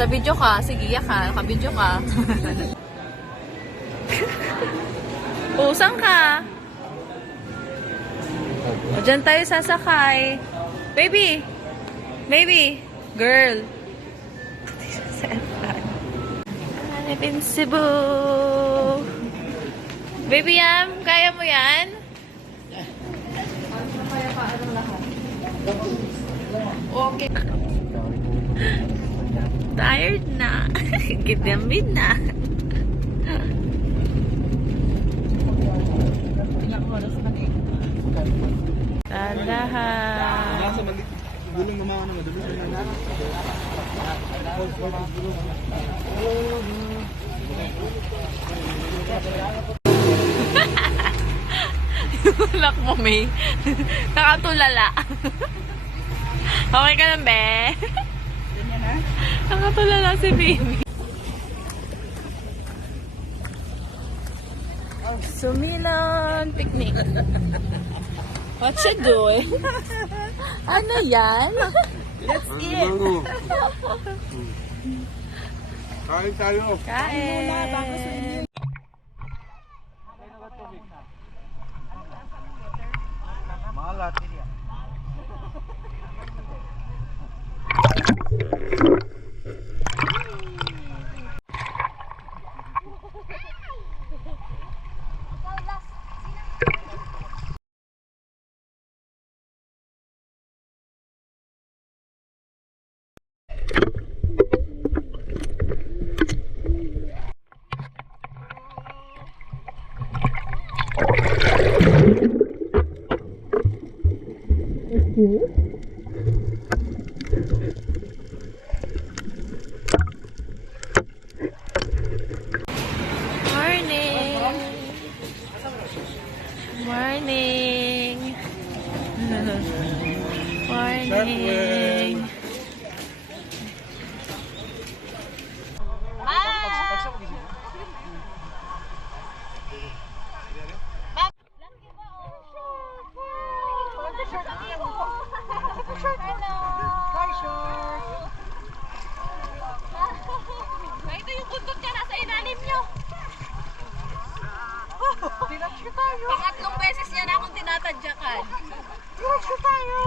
Nasa video ka. Sige, iyak ka. Naka-video ka. O, saan ka? O, dyan tayo sasakay. Baby! Baby! Girl! I live in Cebu! Baby Yam, kaya mo yan? Okay. Tired na. Kidamid na. Tandahan. Gulong na mga madulog na Ulak mo, May. Nakatulala. Okay ka lang, be? ganyan ha? Nakatulala si baby. Sumilang picnic. What you doing? Ano yan? Let's eat! Kain tayo! Kain! Malat. Morning. Morning. Ito yung bundok niya, nasa ilalim niyo. Pinatyo tayo! Pangatlong beses niya na akong tinatadyakan. Pinatyo tayo!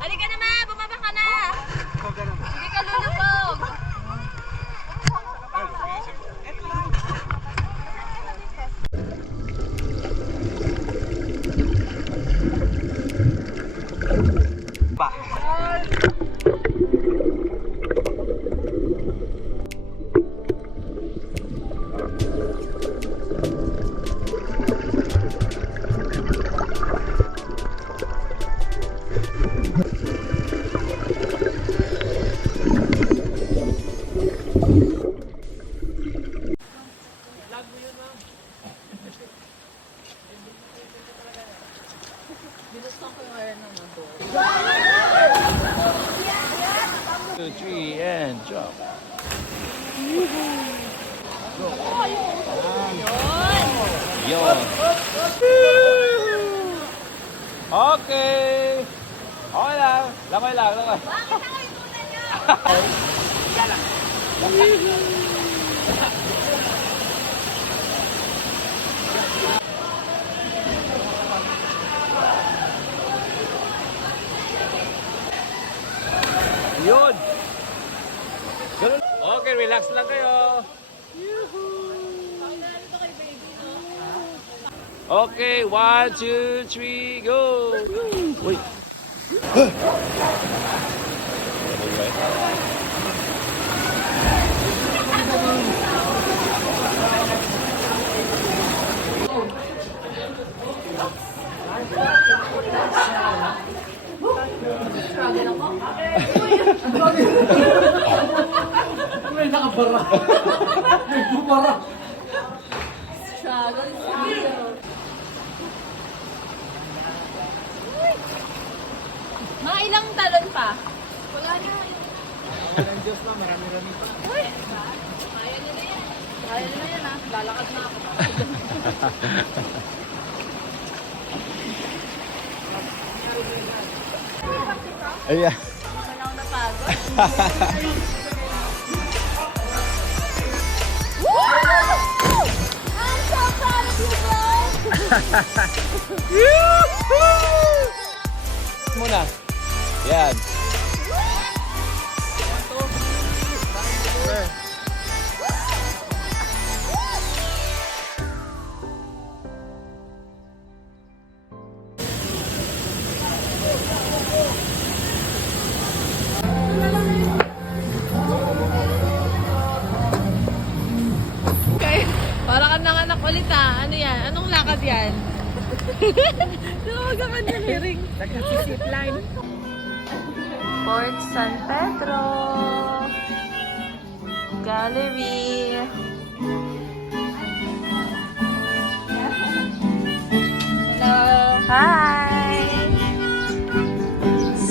Halika na ma, bumaba ka na. Hindi ka lulubog. Two, three, and jump. Yun. Okay. Okay lang. Lamay lang, lamay. Yun. Ganun. Okay, relax lang kayo. Okay, 1, 2, 3, go. Wait. May nakabara! May bumara! Mga ilang talon pa? Wala na. Ang Diyos na, marami-rami pa. Kaya nyo na yan. Kaya na yan, ha? Lalakad na ako. Ayan. Wala akong napagod. I'm so proud of you, bro! Muna. Yan. Okay. Para ka nanganak ulit ah. Ano yan? Anong lakad yan? Tinawag ka ng hearing. Nag-zip line. Fort San Pedro. Gallery. Hello. Hi.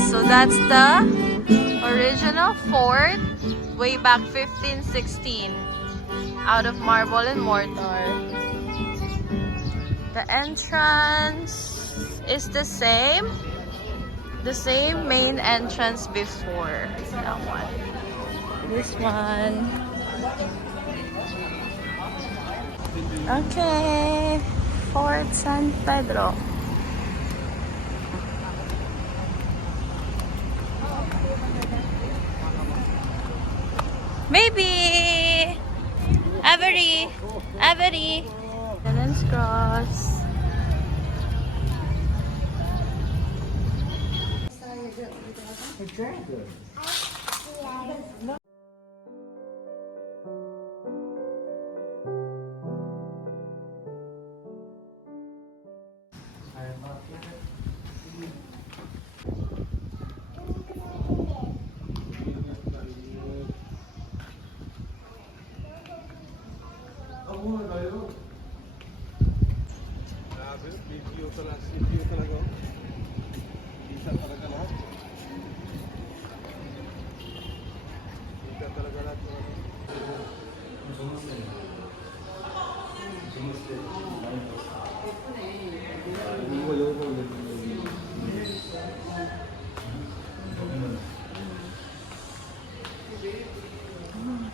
So that's the original fort way back 1516 out of marble and mortar. The entrance is the same main entrance before that one. This one. Okay, Fort San Pedro. Maybe Avery. Cannons Cross. A dragon.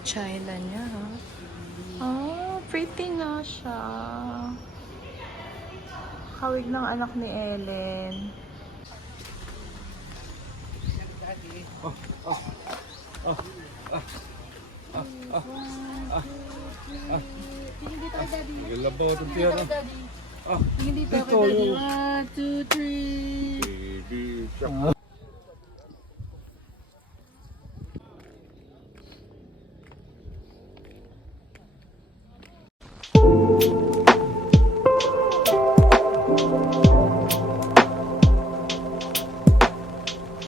China niya, ha? Oh, pretty na siya. Kawig ng anak ni Ellen. Galabaw ito tiyara. Hindi dito, daddy. yung- 1, 2, 3. Baby shark.